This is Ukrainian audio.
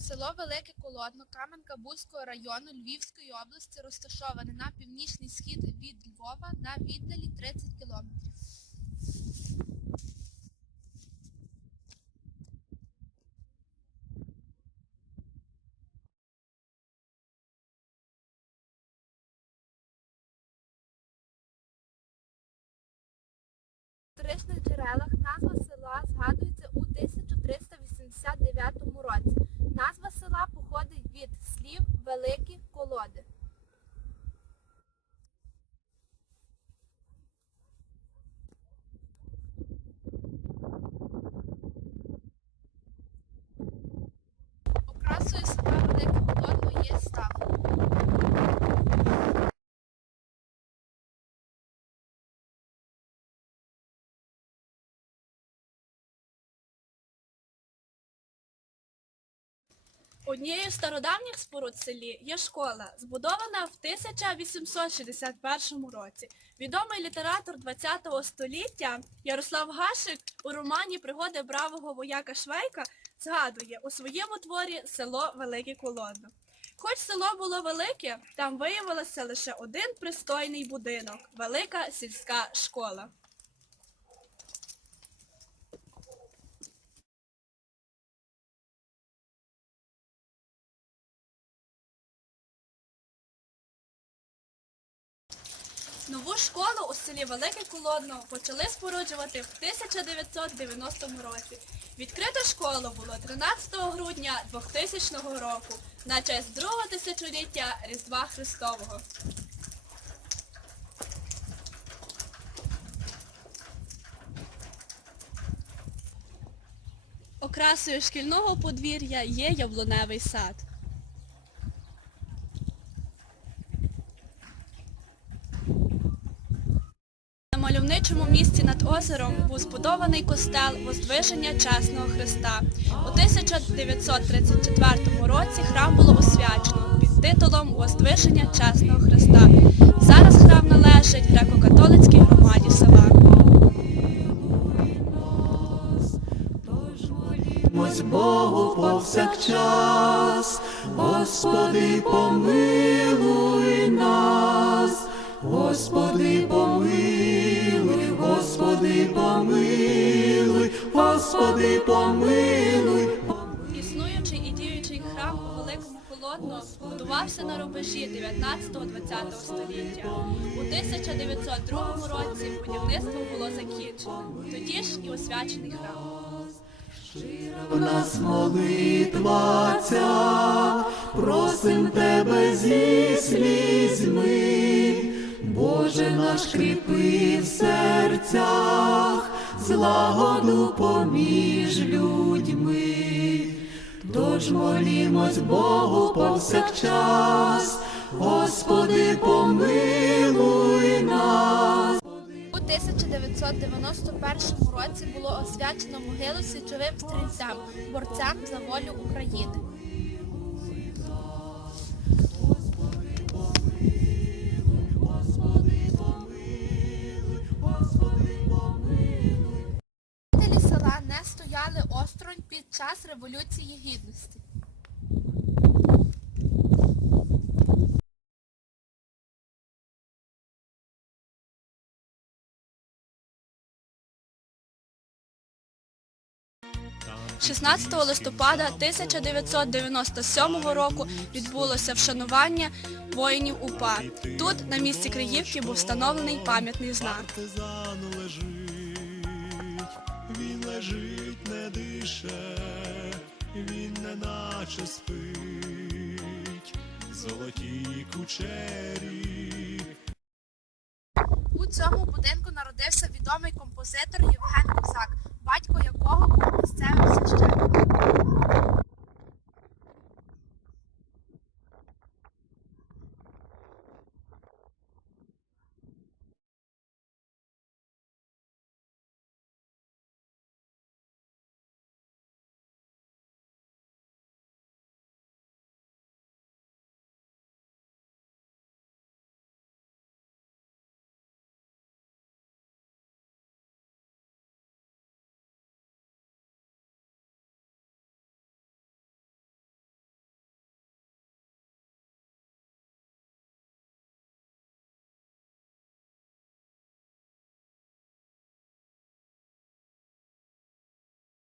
Село Велике Колодно Кам'янка-Бузького району Львівської області розташоване на північний схід від Львова на віддалі 30 кілометрів. В історичних джерелах назва села згадується у 1389 році. Назва села походить від слів Великі колоди. Окрасою села Велике Колодно є став. Однією з стародавніх споруд в селі є школа, збудована в 1861 році. Відомий літератор ХХ століття Ярослав Гашик у романі Пригоди бравого вояка Швейка згадує у своєму творі село Велике Колодно. Хоч село було велике, там виявилося лише один пристойний будинок велика сільська школа. Нову школу у селі Велике Колодно почали споруджувати в 1990 році. Відкрита школа було 13 грудня 2000 року на честь другого тисячоліття Різдва Христового. Окрасою шкільного подвір'я є яблуневий сад. На мальовничому місці над озером був збудований костел Воздвиження Чесного Христа. У 1934 році храм було освячено під титулом Воздвиження Чесного Христа. Зараз храм належить греко-католицькій громаді села. Богу повсякчас, Господи, помилуй нас, Господи, Господи, помилуй. Існуючий і діючий храм у Великому Холодно будувався на рубежі 19-20 століття. У 1902 році будівництво було закінчено. Тоді ж і освячений храм. В нас молитва ця, просим тебе зі слізьми, Боже наш кріпи в серцях, злагоду поміж людьми. Тож молімось Богу повсякчас, Господи, помилуй нас. У 1991 році було освячено могилу січовим стрільцям, борцям за волю України. Час Революції Гідності. – 16 листопада 1997 року відбулося вшанування воїнів УПА. Тут, на місці Криївки, був встановлений пам'ятний знак він лежить, не дише, він не наче спить, золоті кучері. У цьому будинку народився відомий композитор Євген Козак, батько якого був місцевим священником.